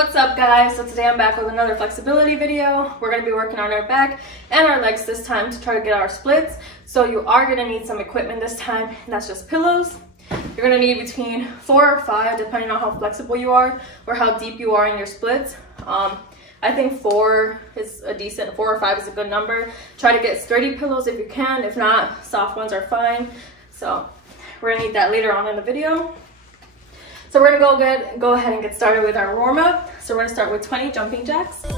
What's up guys? So today I'm back with another flexibility video. We're going to be working on our back and our legs this time to try to get our splits. So you are going to need some equipment this time, and that's just pillows. You're going to need between 4 or 5 depending on how flexible you are or how deep you are in your splits. I think 4 is a decent, 4 or 5 is a good number. Try to get sturdy pillows if you can. If not, soft ones are fine. So we're going to need that later on in the video. So we're gonna go ahead and get started with our warm up. So we're gonna start with 20 jumping jacks. $16,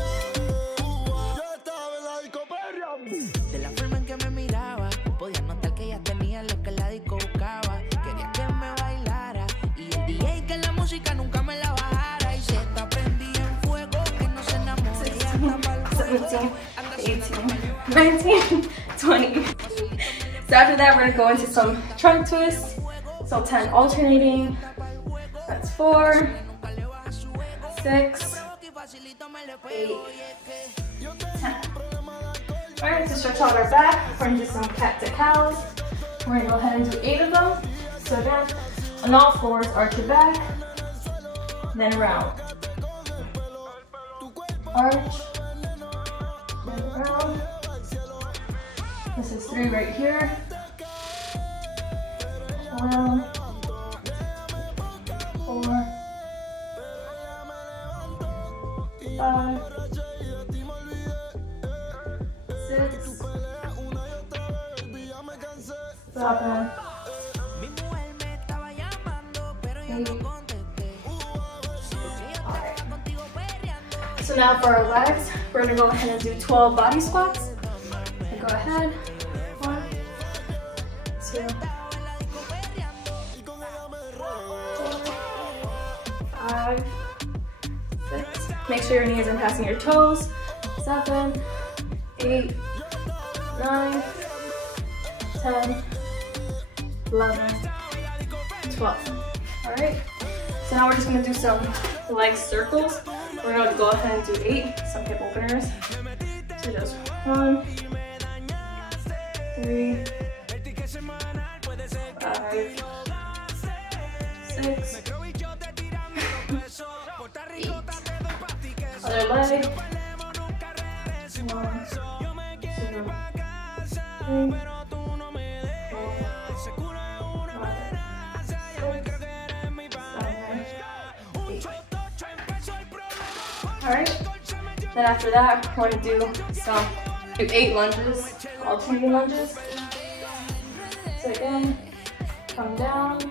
$17, $18, $19, $20. So after that, we're gonna go into some trunk twists. So 10 alternating. That's 4, 6, 8, 10. Alright, to stretch out our back, we're going to do some cat to cows. We're going to go ahead and do 8 of them. So again, on all fours, arch your back, then round. Arch, then round. This is 3 right here. Round. 4, 5, 6, 7, 8. Alright. So now for our legs, we're going to go ahead and do 12 body squats. And go ahead. 1, 2, 5, 6. Make sure your knee isn't passing your toes. 7, 8, 9, 10, 11, 12. Alright. So now we're just going to do some leg circles. We're going to go ahead and do 8, some hip openers. So just 1, 3, 5, 6, 8. Other leg. 1, 2, 3, 4, 5, 6, 7, 8. Alright. Then after that, we're going to do 8 lunges, alternating lunges. So again, come down, 2,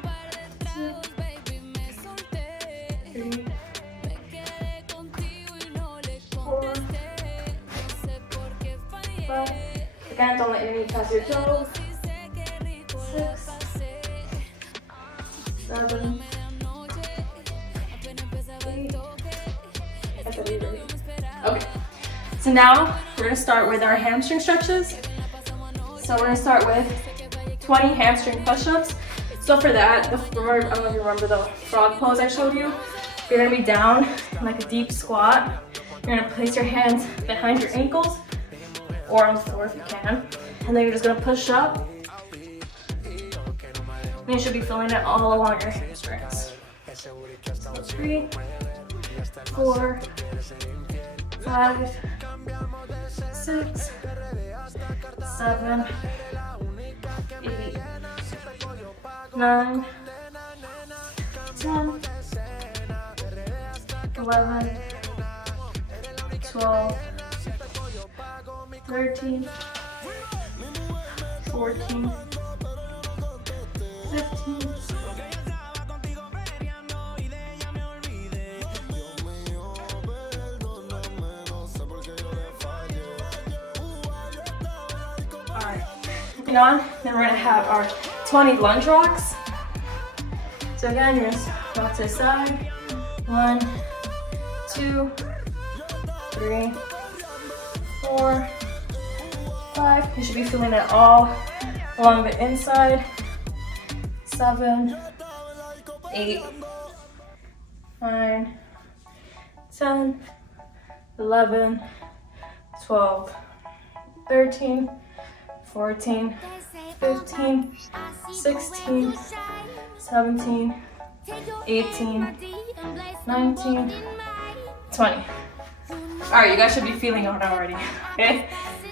3, 4, 5. Again, don't let your knee pass your toes. 6, 7, 8. Okay. So now we're going to start with our hamstring stretches. So we're going to start with 20 hamstring push-ups. So for that, I don't know if you remember the frog pose I showed you. You're going to be down in like a deep squat. You're going to place your hands behind your ankles or on the floor if you can. And then you're just going to push up. And you should be feeling it all along your hamstrings. So 3, 4, 5, 6, 7, 8, 9, 10, 11, 12, 13, 14, 15, 16. On, then we're going to have our 20 lunge rocks. So again, you're just rock to the side. 1, 2, 3, 4, 5. You should be feeling it all along the inside. 7, 8, 9, 10, 11, 12, 13, 14, 15, 16, 17, 18, 19, 20. Alright, you guys should be feeling it already, okay?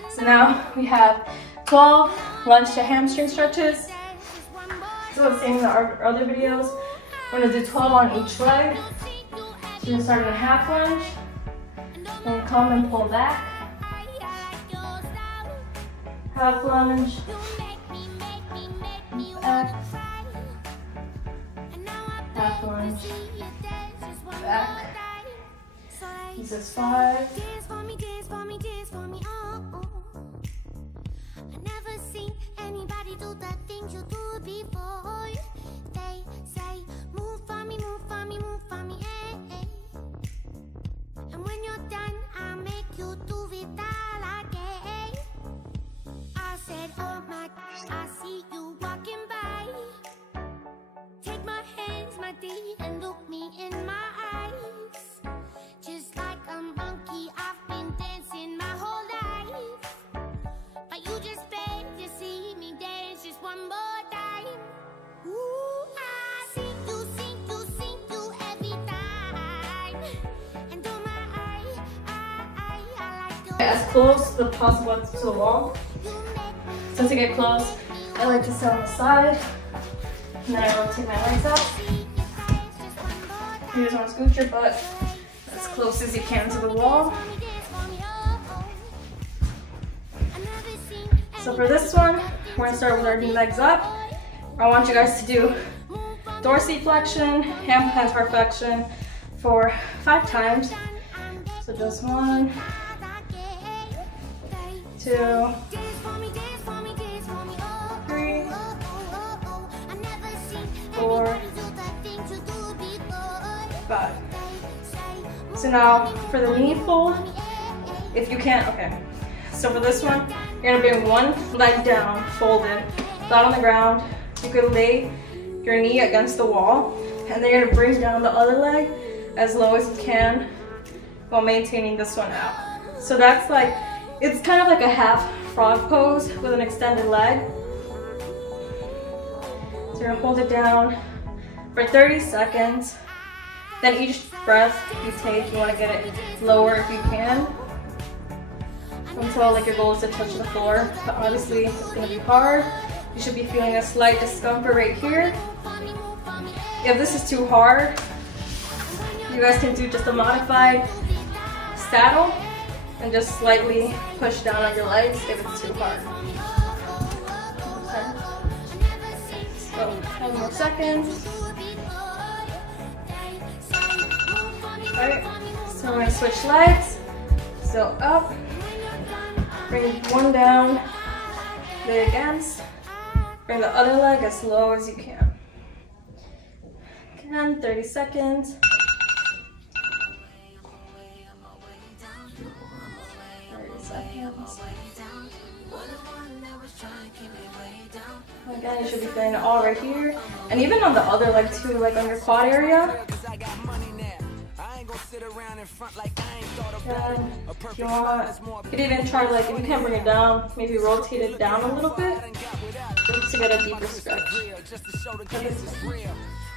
So now we have 12 lunge to hamstring stretches. So the same as our other videos. We're gonna do 12 on each leg. So you're gonna start in a half lunge, then come and pull back. Half lunge, back, half lunge, back. This is 5. And look me in my eyes, just like a monkey. I've been dancing my whole life, but you just beg to see me dance just one more time. Ooh, I see you every time, and oh my, I like As close as possible to the wall. Since I get close, I like to sit on the side, and then I rotate my legs out. You just want to scoot your butt as close as you can to the wall. So for this one, we're going to start with our knee legs up. I want you guys to do dorsiflexion, hand plantar flexion for 5 times. So just 1, 2, 3, 4, 5. So now for the knee fold, if you can't, okay. So for this one, you're gonna bring one leg down, folded, flat on the ground. You could lay your knee against the wall, and then you're gonna bring down the other leg as low as you can while maintaining this one out. So that's like, it's kind of like a half frog pose with an extended leg. So you're gonna hold it down for 30 seconds. Then each breath you take, you want to get it lower if you can, until like your goal is to touch the floor. But obviously it's going to be hard. You should be feeling a slight discomfort right here. If this is too hard, you guys can do just a modified saddle and just slightly push down on your legs if it's too hard. Okay. So 10 more seconds. Alright, so we're going to switch legs. So up, bring one down, lay against, bring the other leg as low as you can. Again, 30 seconds. 30 seconds. Again, you should be feeling it all right here. And even on the other leg too, like on your quad area. And if you want, you could even try, like, if you can't bring it down, maybe rotate it down a little bit to get a deeper stretch.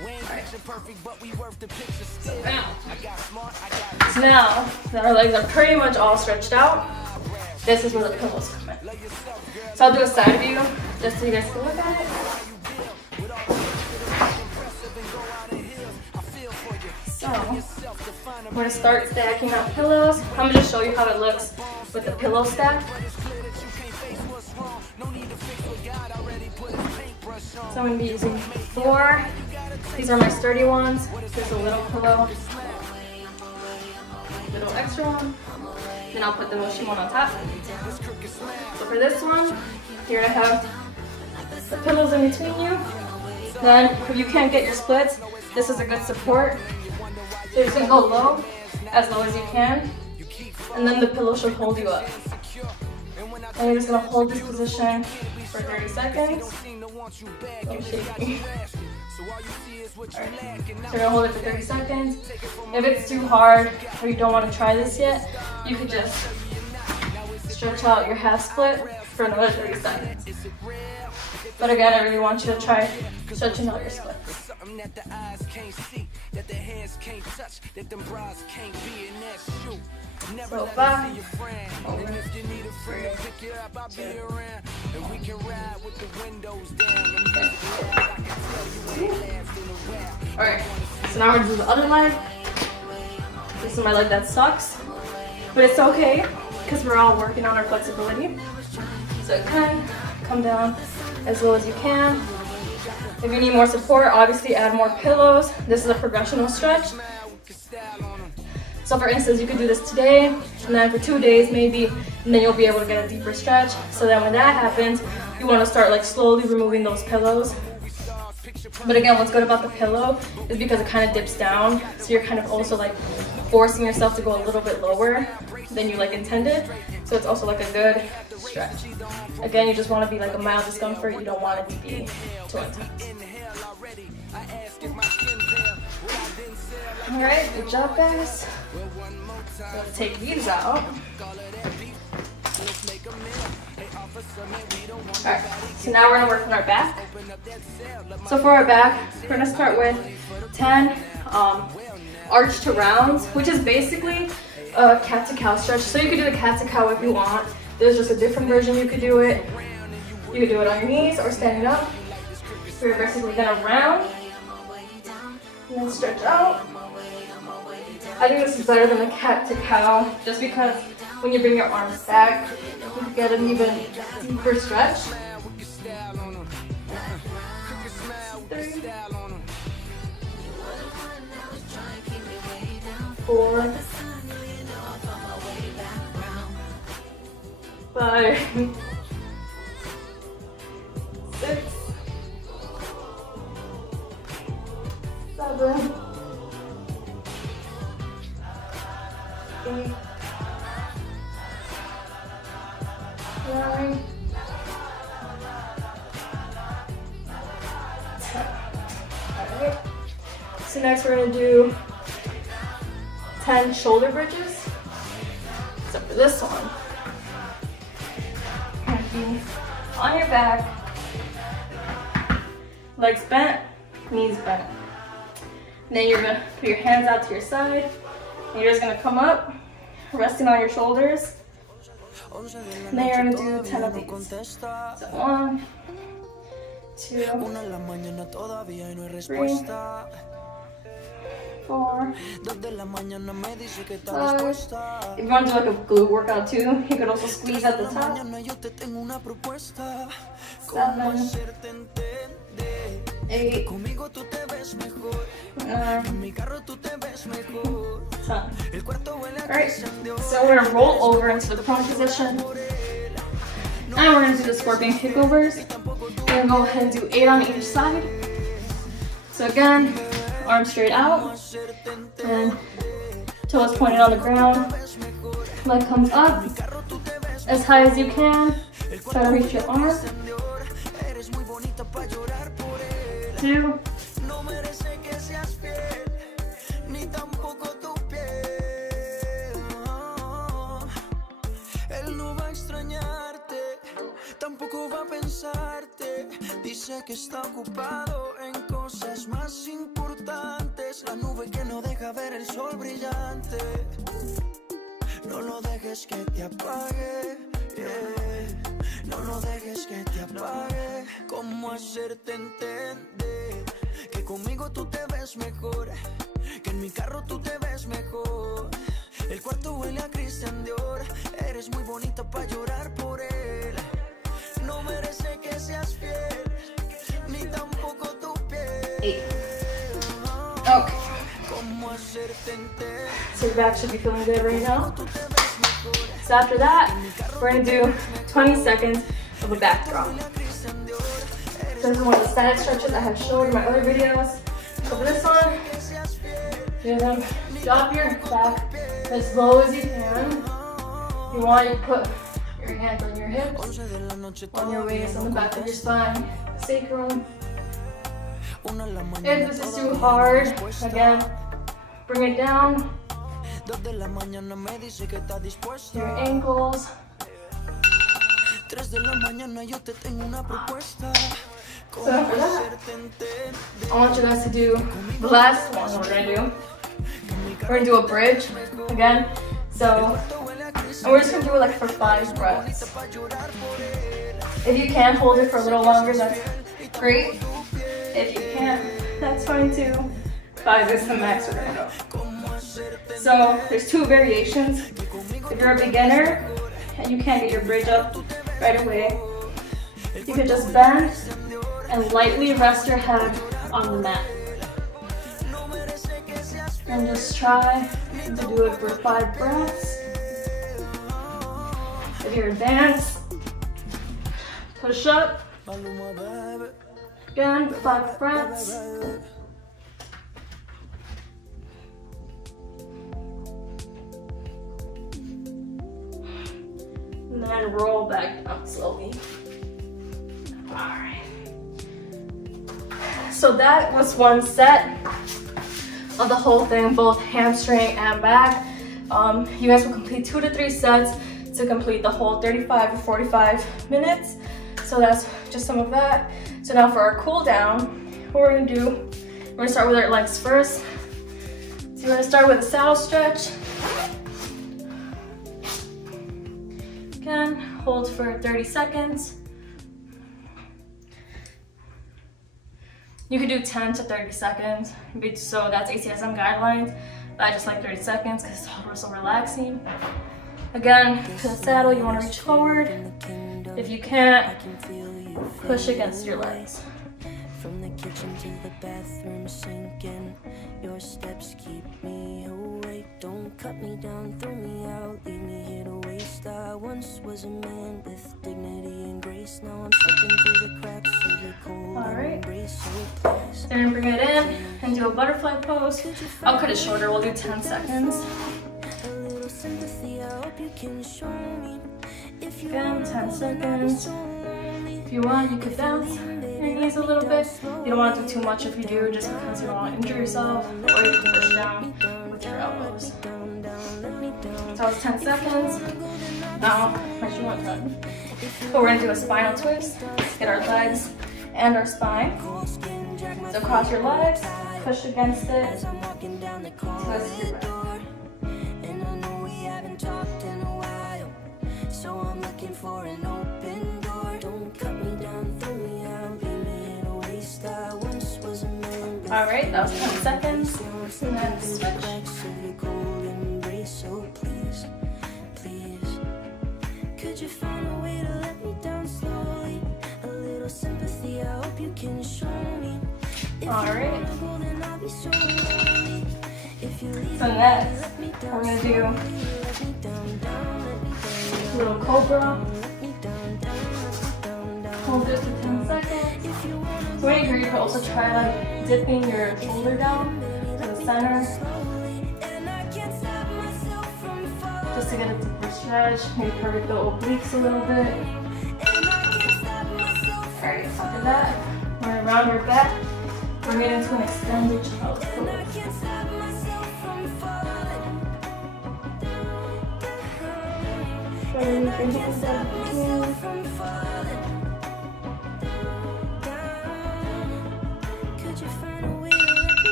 Alright. So now that our legs are pretty much all stretched out, this is where the pillows come in. So I'll do a side view just so you guys can look at it. So we're going to start stacking out pillows. I'm going to just show you how it looks with the pillow stack. So I'm going to be using 4. These are my sturdy ones. There's a little pillow, little extra one. Then I'll put the mushy one on top. So for this one, you're going to have the pillows in between you. Then if you can't get your splits, this is a good support. So you're just going to go low as you can, and then the pillow should hold you up. And you're just going to hold this position for 30 seconds. Don't shake me. Alright, so you're going to hold it for 30 seconds. If it's too hard or you don't want to try this yet, you could just stretch out your half split for another 30 seconds. But again, I really want you to try stretching out your splits. that the hands can't touch, that them bras can't be, and that's true. Never So let back. me see your friend. And if you need a friend to pick you up, I'll be around. And we can ride with the windows down. The music loud, I can tell you ain't laughed in a while. Alright, so now we're gonna do the other leg. This is my leg that sucks, but it's okay because we're all working on our flexibility. So again, come down as low as you can. If you need more support, obviously add more pillows. This is a progressional stretch. So for instance, you could do this today, and then for 2 days maybe, and then you'll be able to get a deeper stretch. So then when that happens, you want to start like slowly removing those pillows. But again, what's good about the pillow is because it kind of dips down, so you're kind of also like forcing yourself to go a little bit lower than you like intended. So it's also like a good stretch. Again, you just want to be like a mild discomfort. You don't want it to be too intense. All right, good job, guys. So let's take these out. Alright, so now we're going to work on our back. So for our back, we're going to start with 10 arch to rounds, which is basically a cat to cow stretch. So you could do the cat to cow if you want. There's just a different version you could do it. You could do it on your knees or standing up. So you're basically going to round and then stretch out. I think this is better than the cat to cow, just because when you bring your arms back, you get an even deeper stretch. 3, 4, 5, 6, 7, 8, 9, 10. Alright. So next we're going to do 10 shoulder bridges. So for this one, you're going to be on your back, legs bent, knees bent. And then you're going to put your hands out to your side, and you're just going to come up, resting on your shoulders. And then you're going to do 10 of these. So 1, 2, 3, 4, 5. If you want to do like a glute workout too, you could also squeeze at the top. 7, 8, 9, 10. Alright, so we're going to roll over into the prone position. And we're going to do the scorpion kickovers. We're going to go ahead and do 8 on each side. So again, arms straight out, and toes pointed on the ground. Leg comes up as high as you can. Try to reach your arm. 2, 'Tampoco va a pensarte, dice que está ocupado en cosas más importantes. La nube que no deja ver el sol brillante. No lo dejes que te apague, yeah. No lo dejes que te apague. ¿Cómo hacerte entender que conmigo tú te ves mejor? Que en mi carro tú te ves mejor. El cuarto huele a Christian Dior. Eres muy bonita para llorar por él. No merece que seas fiel, ni tampoco tu piel. 8. Okay. So your back should be feeling good right now. So after that, we're going to do 20 seconds of a back drop. So this is one of the static stretches I have shown in my other videos. So for this one, you're going to drop your back as low as you can. You want to put your hands on your hips, on your waist, on the back of your spine, sacrum. If this is too hard, again, bring it down. Your ankles. So after that, I want you guys to do the last one we're gonna do. We're gonna do a bridge again. So, and we're just gonna do it like for 5 breaths. If you can hold it for a little longer, that's great. If you can't, that's fine too. 5 is the max we're gonna go. So there's 2 variations. If you're a beginner and you can't get your bridge up right away, you could just bend and lightly rest your head on the mat. And just try to do it for 5 breaths. If you're advanced, push up. Again, 5 breaths. And then roll back down slowly. Alright. So that was one set of the whole thing, both hamstring and back. You guys will complete 2 to 3 sets to complete the whole 35 or 45 minutes. So that's just some of that. So now for our cool down, what we're gonna do, we're gonna start with our legs first. So you're gonna start with a saddle stretch. Again, hold for 30 seconds. You could do 10 to 30 seconds. So that's ACSM guidelines. But I just like 30 seconds because it's so relaxing. Again, to the saddle, you want to reach forward. If you can't, push against your legs. From the kitchen to the bathroom sinking, your steps keep me awake. Don't cut me down, throw me out, leave me here to waste. I once was a man with dignity and grace. Now I'm slipping through the cracks of your cold embrace. So please, then bring it in and do a butterfly pose. I'll cut it shorter, we'll do 10 seconds. a little sympathy, I hope you can show me. If you Again, 10 seconds. If you want, you could bounce your knees a little bit. You don't want to do too much if you do, just because you don't want to injure yourself, or you can push down with your elbows. So that was 10 seconds. Now, what you want done. But we're going to do a spinal twist. Get our legs and our spine. So cross your legs, push against it, twist your breath. and I know we haven't talked in a while, so I'm looking for an open door. Don't cut me down, throw me out, leave me here to waste. I once was a man. Alright, that was 10 seconds. And then switch. So please, please, could you find a way to let me down slowly? A little sympathy, I hope you can show me. Alright. So next, we're going to do a little cobra. Hold this for 10 seconds. So right here, you can also try like dipping your shoulder down to the center. Just to get a deeper stretch, maybe curve the obliques a little bit. Alright, after that, we're going to round your back. Bring it into an extended child's pose.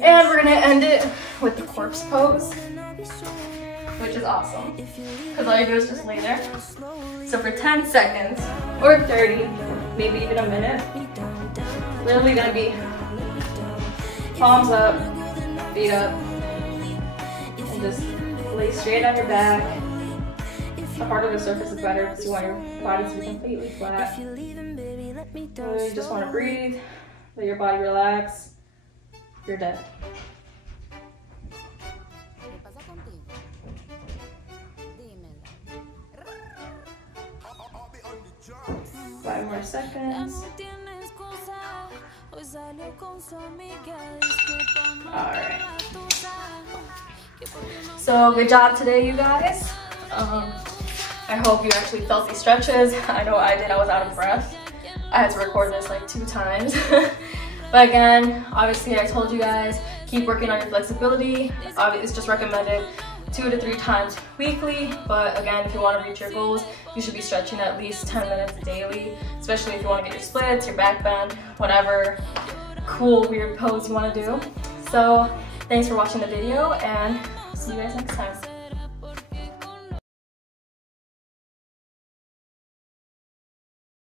And we're gonna end it with the corpse pose, which is awesome, because all you do is just lay there. So for 10 seconds, or 30, maybe even a minute, literally gonna be palms up, feet up, and just lay straight on your back. The harder the surface is better because you want your body to be completely flat. You just want to breathe, let your body relax. You're dead. 5 more seconds. Alright. So good job today, you guys. I hope you actually felt these stretches. I know I did. I was out of breath. I had to record this like 2 times. But again, obviously I told you guys, keep working on your flexibility. It's just recommended 2 to 3 times weekly. But again, if you want to reach your goals, you should be stretching at least 10 minutes daily, especially if you want to get your splits, your back bend, whatever cool weird pose you want to do. So thanks for watching the video, and see you guys next time.